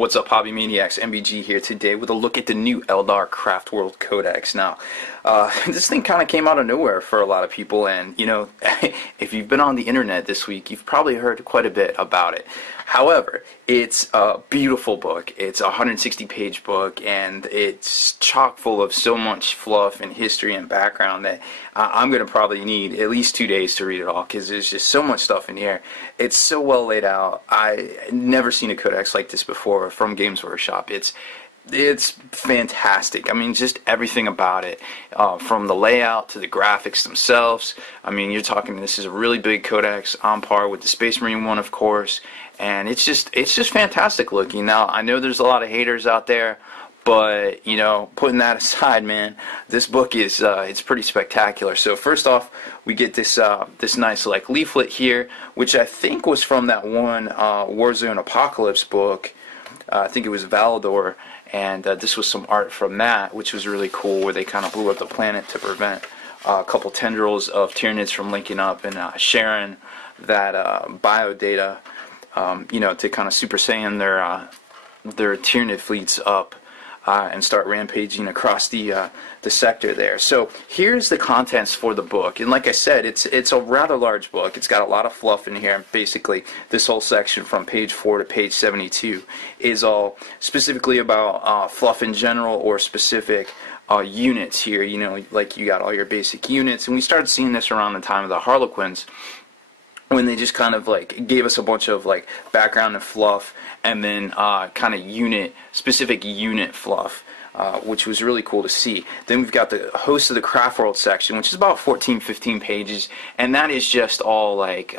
What's up, Hobby Maniacs? MBG here today with a look at the new Eldar Craft World Codex. Now, this thing kind of came out of nowhere for a lot of people, and you know, if you've been on the internet this week, you've probably heard quite a bit about it. However, it's a beautiful book. It's a 160-page book, and it's chock full of so much fluff and history and background that I'm going to probably need at least 2 days to read it all, because there's just so much stuff in here. It's so well laid out. I've never seen a codex like this before from Games Workshop. It's fantastic. I mean, just everything about it, from the layout to the graphics themselves. I mean, you're talking, this is a really big codex, on par with the Space Marine one, of course, and it's just fantastic looking. Now, I know there's a lot of haters out there, but you know, putting that aside, man, this book is it's pretty spectacular. So first off, we get this this nice like leaflet here, which I think was from that one Warzone Apocalypse book. I think it was Valador, and this was some art from that, which was really cool, where they kind of blew up the planet to prevent a couple tendrils of Tyranids from linking up and sharing that bio data, you know, to kind of Super Saiyan their Tyranid fleets up and start rampaging across the sector there. So here's the contents for the book, and like I said, it's a rather large book. It's got a lot of fluff in here. Basically, this whole section from page 4 to page 72 is all specifically about fluff in general, or specific units here. You know, like you got all your basic units, and we started seeing this around the time of the Harlequins, when they just kind of like gave us a bunch of like background and fluff, and then kind of specific unit fluff, which was really cool to see. Then we've got the Host of the Craft World section, which is about 14-15 pages, and that is just all like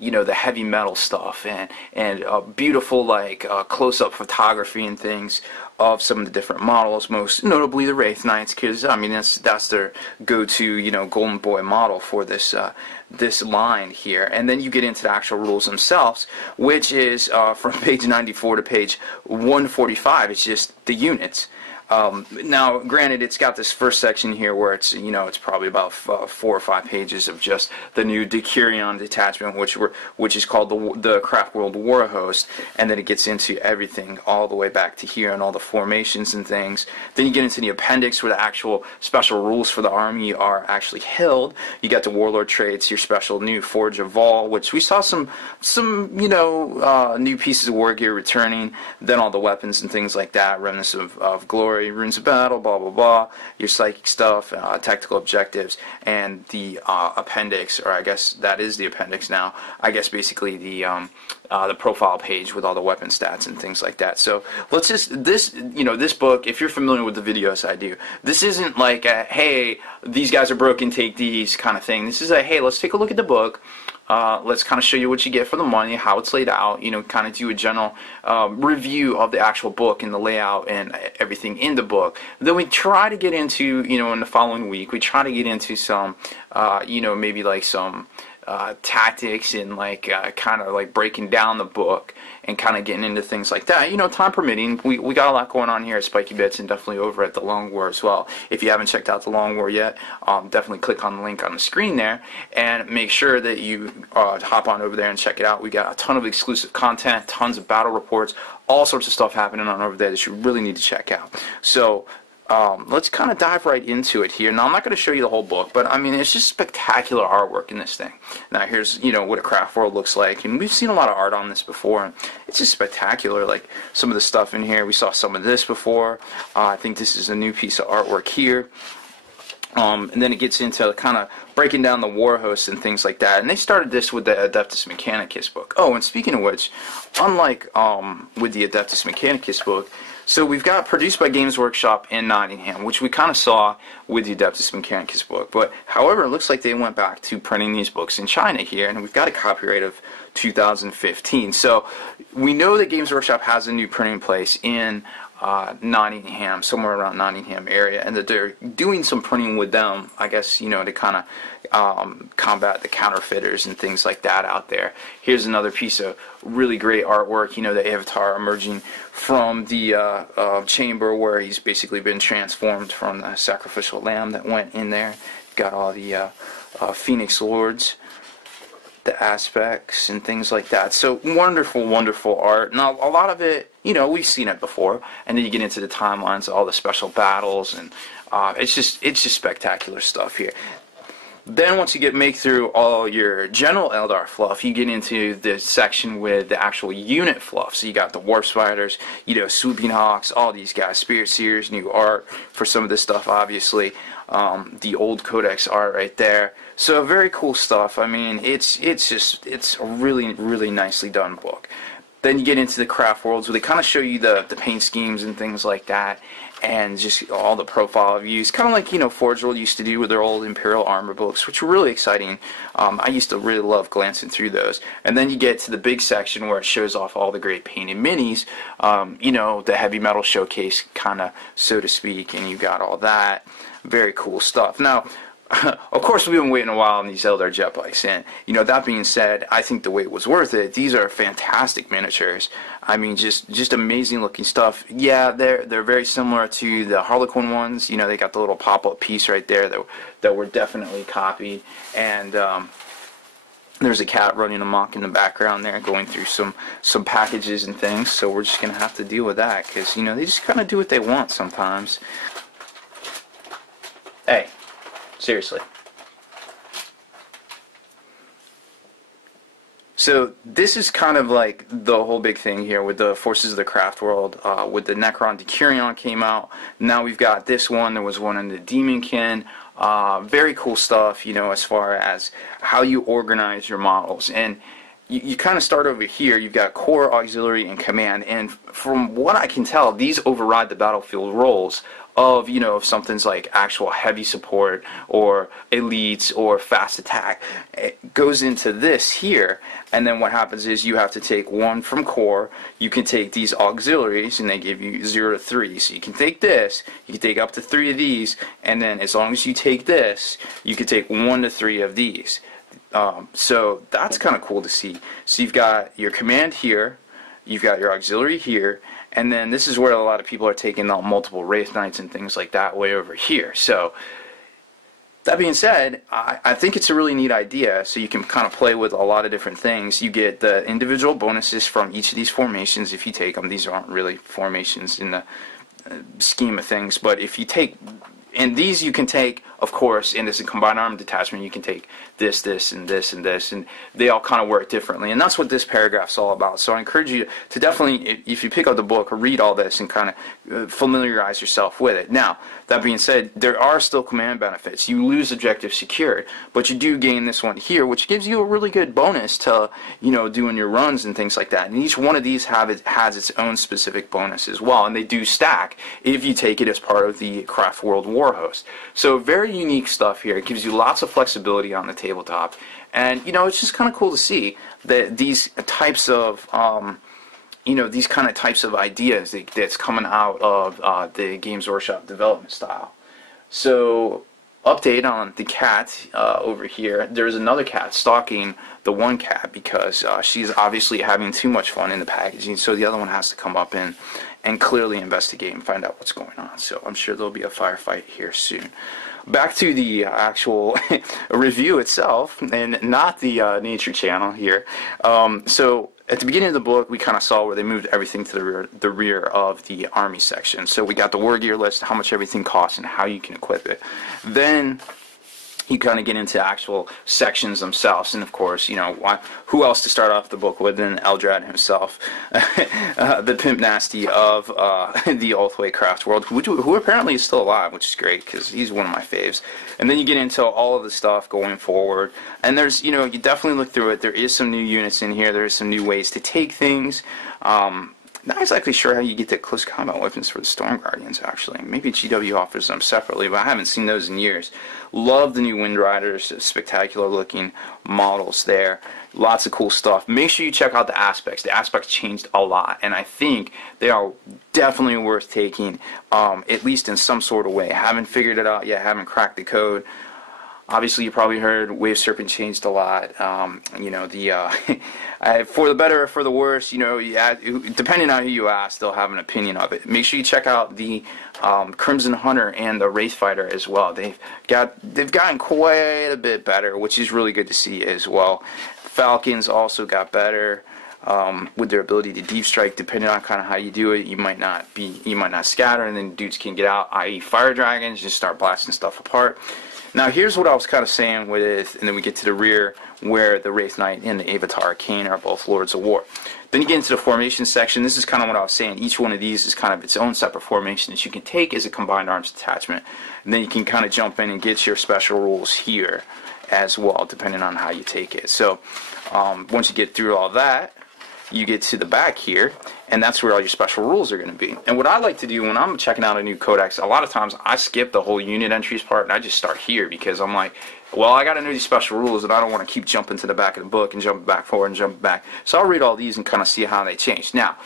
you know, the heavy metal stuff, and beautiful like close-up photography and things of some of the different models, most notably the Wraith Knights, because I mean that's their go-to, you know, golden boy model for this this line here. And then you get into the actual rules themselves, which is from page 94 to page 145. It's just the units. Now, granted, it's got this first section here where it's, you know, it's probably about 4 or 5 pages of just the new Decurion detachment, which is called the Craft World War Host, and then it gets into everything all the way back to here and all the formations and things. Then you get into the appendix, where the actual special rules for the army are actually held. You got the Warlord traits, your special new Forge of Vol, which we saw some you know, new pieces of war gear returning. Then all the weapons and things like that, remnants of glory, runes of battle, blah blah blah, your psychic stuff, tactical objectives, and the appendix, or I guess that is the appendix now, I guess basically the profile page with all the weapon stats and things like that. So let's just, this book, if you're familiar with the videos I do, this isn't like a, hey, these guys are broken, take these kind of thing. This is a, hey, let's take a look at the book. Let's kind of show you what you get for the money, how it's laid out, you know, kind of do a general review of the actual book and the layout and everything in the book. Then we try to get into, you know, in the following week, we try to get into some, you know, maybe like some tactics and like kind of like breaking down the book and kind of getting into things like that. You know, time permitting. We got a lot going on here at Spiky Bits, and definitely over at the Long War as well. If you haven't checked out the Long War yet, definitely click on the link on the screen there and make sure that you hop on over there and check it out. We got a ton of exclusive content, tons of battle reports, all sorts of stuff happening on over there that you really need to check out. So let's kind of dive right into it here. Now, I'm not going to show you the whole book, but I mean, it's just spectacular artwork in this thing. Now, here's, you know, what a craft world looks like, and we've seen a lot of art on this before, and it's just spectacular. Like some of the stuff in here, we saw some of this before. I think this is a new piece of artwork here. And then it gets into kind of breaking down the war hosts and things like that. And they started this with the Adeptus Mechanicus book. Oh, and speaking of which, unlike with the Adeptus Mechanicus book, so we've got produced by Games Workshop in Nottingham, which we kind of saw with the Adeptus Mechanicus book. But however, it looks like they went back to printing these books in China here, and we've got a copyright of 2015. So we know that Games Workshop has a new printing place in Nottingham, somewhere around Nottingham area, and that they're doing some printing with them, I guess, you know, to kind of combat the counterfeiters and things like that out there. Here's another piece of really great artwork, you know, the Avatar emerging from the chamber where he's basically been transformed from the sacrificial lamb that went in there. Got all the Phoenix Lords the aspects and things like that. So wonderful, wonderful art. Now, a lot of it, you know, we've seen it before, and then you get into the timelines, all the special battles, and it's just spectacular stuff here. Then once you make through all your general Eldar fluff, you get into the section with the actual unit fluff. So you got the Warp Spiders, you know, Swooping Hawks, all these guys, Spirit Seers, new art for some of this stuff, obviously. The old Codex art right there. So very cool stuff. I mean, it's a really, really nicely done book. Then you get into the craft worlds where they kind of show you the paint schemes and things like that, and just all the profile views, kind of like, you know, Forge World used to do with their old Imperial armor books, which were really exciting. I used to really love glancing through those. And then you get to the big section where it shows off all the great painted minis, you know, the heavy metal showcase, kind of, so to speak, and you got all that. Very cool stuff. Now, of course, we've been waiting a while on these Eldar jet bikes, and you know, that being said, I think the wait was worth it. These are fantastic miniatures. I mean, just amazing looking stuff. Yeah, they're very similar to the Harlequin ones. You know, they got the little pop-up piece right there that were definitely copied, and there's a cat running amok in the background there, going through some packages and things. So we're just gonna have to deal with that, because you know, they just kind of do what they want sometimes. Hey. Seriously. So this is kind of like the whole big thing here with the Forces of the Craft World. With the Necron Decurion came out. Now we've got this one. There was one in the Demonkin. Very cool stuff, you know, as far as how you organize your models. And you kind of start over here. You've got Core, Auxiliary, and Command. And from what I can tell, these override the battlefield roles of, you know, if something's like actual heavy support or elites or fast attack. It goes into this here, and then what happens is you have to take one from core. You can take these auxiliaries, and they give you 0 to 3. So you can take this, you can take up to 3 of these, and then as long as you take this, you can take 1 to 3 of these. So that's kind of cool to see. So you've got your command here, you've got your auxiliary here, and then this is where a lot of people are taking multiple Wraith Knights and things like that way over here. So that being said, I think it's a really neat idea. So you can kind of play with a lot of different things. You get the individual bonuses from each of these formations if you take them. These aren't really formations in the scheme of things, but if you take, and these you can take, of course, in this combined arm detachment, you can take this, this, and this, and this, and they all kind of work differently, and that's what this paragraph's all about. So I encourage you to definitely, if you pick up the book, read all this and kind of familiarize yourself with it. Now, that being said, there are still command benefits. You lose objective secured, but you do gain this one here, which gives you a really good bonus to, you know, doing your runs and things like that. And each one of these has its own specific bonus as well, and they do stack if you take it as part of the Craft World War Host. So very unique stuff here. It gives you lots of flexibility on the tabletop, and you know, it's just kind of cool to see that these types of you know, these kind of types of ideas that's coming out of the Games Workshop development style. So update on the cat over here. There's another cat stalking the one cat because she's obviously having too much fun in the packaging, so the other one has to come up and clearly investigate and find out what's going on. So I'm sure there'll be a firefight here soon. Back to the actual review itself, and not the Nature Channel here. So at the beginning of the book, we kind of saw where they moved everything to the rear of the army section. So we got the war gear list, how much everything costs, and how you can equip it. Then you kind of get into actual sections themselves, and of course, you know, who else to start off the book with than Eldrad himself, the Pimp Nasty of the Ulthway Craft World, who apparently is still alive, which is great because he's one of my faves. And then you get into all of the stuff going forward, and there's, you know, you definitely look through it. There is some new units in here. There is some new ways to take things. Not exactly sure how you get the close combat weapons for the Storm Guardians, actually. Maybe GW offers them separately, but I haven't seen those in years. Love the new Wind Riders, spectacular looking models there. Lots of cool stuff. Make sure you check out the aspects. The aspects changed a lot, and I think they are definitely worth taking, at least in some sort of way. Haven't figured it out yet, haven't cracked the code. Obviously, you probably heard Wave Serpent changed a lot. You know, for the better or for the worse, you know, depending on who you ask, they'll have an opinion of it. Make sure you check out the Crimson Hunter and the Wraith Fighter as well. They've gotten quite a bit better, which is really good to see as well. Falcons also got better. With their ability to deep strike, depending on kind of how you do it, you might not scatter, and then dudes can get out, i.e. fire dragons, just start blasting stuff apart. Now here's what I was kind of saying with, and then we get to the rear, where the Wraith Knight and the Avatar Arcane are both Lords of War. Then you get into the formation section. This is kind of what I was saying. Each one of these is kind of its own separate formation that you can take as a combined arms detachment, and then you can kind of jump in and get your special rules here as well, depending on how you take it. So once you get through all that, you get to the back here, and that's where all your special rules are going to be. And what I like to do when I'm checking out a new codex, a lot of times I skip the whole unit entries part and I just start here, because I'm like, well, I got to know these special rules and I don't want to keep jumping to the back of the book and jumping back forward and jumping back. So I'll read all these and kind of see how they change. Now,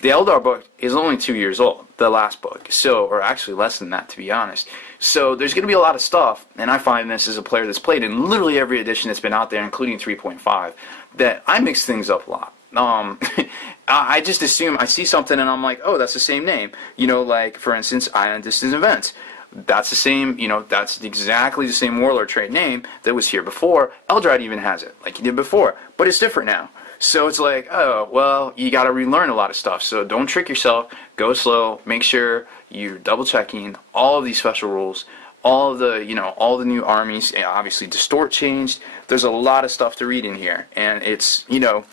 the Eldar book is only 2 years old, the last book, so, or actually less than that, to be honest. So there's going to be a lot of stuff, and I find this as a player that's played in literally every edition that's been out there, including 3.5, that I mix things up a lot. I just assume I see something and I'm like, oh, that's the same name. You know, like, for instance, Ion Distant Events. That's the same, you know, that's exactly the same Warlord trait name that was here before. Eldrad even has it, like he did before, but it's different now. So it's like, oh, well, you got to relearn a lot of stuff. So don't trick yourself. Go slow. Make sure you're double checking all of these special rules. All of the, you know, all the new armies. And obviously, Distort changed. There's a lot of stuff to read in here, and it's, you know,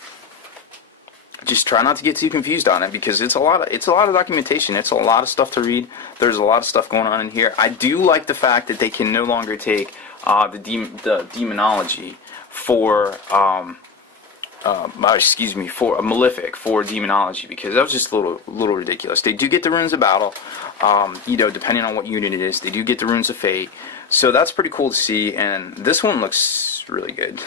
just try not to get too confused on it, because it's a lot of documentation. It's a lot of stuff to read. There's a lot of stuff going on in here. I do like the fact that they can no longer take the demonology for for a Malefic for demonology, because that was just a little ridiculous. They do get the runes of battle, you know, depending on what unit it is. They do get the runes of fate, so that's pretty cool to see. And this one looks really good.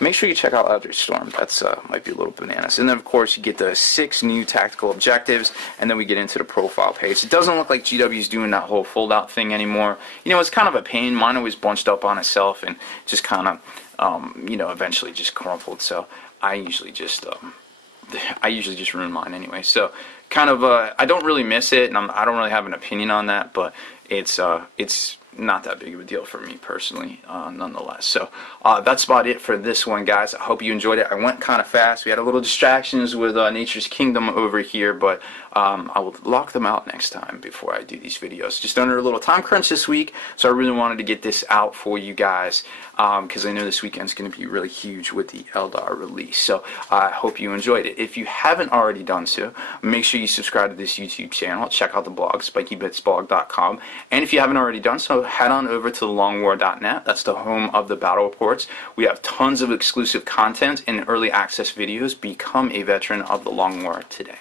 Make sure you check out Eldritch Storm. That's might be a little bananas. And then of course you get the 6 new tactical objectives, and then we get into the profile page. It doesn't look like GW's doing that whole fold out thing anymore. You know, it's kind of a pain. Mine always bunched up on itself and just kind of you know, eventually just crumpled. So I usually just ruin mine anyway. So kind of I don't really miss it, and I don't really have an opinion on that, but it's not that big of a deal for me personally, nonetheless. So that's about it for this one, guys. I hope you enjoyed it. I went kind of fast. We had a little distractions with Nature's Kingdom over here, but I will lock them out next time before I do these videos. Just under a little time crunch this week, so I really wanted to get this out for you guys, because I know this weekend's going to be really huge with the Eldar release. So I hope you enjoyed it. If you haven't already done so, make sure you subscribe to this YouTube channel. Check out the blog, spikybitsblog.com. And if you haven't already done so, head on over to thelongwar.net. That's the home of the battle reports. We have tons of exclusive content and early access videos. Become a veteran of the Long War today.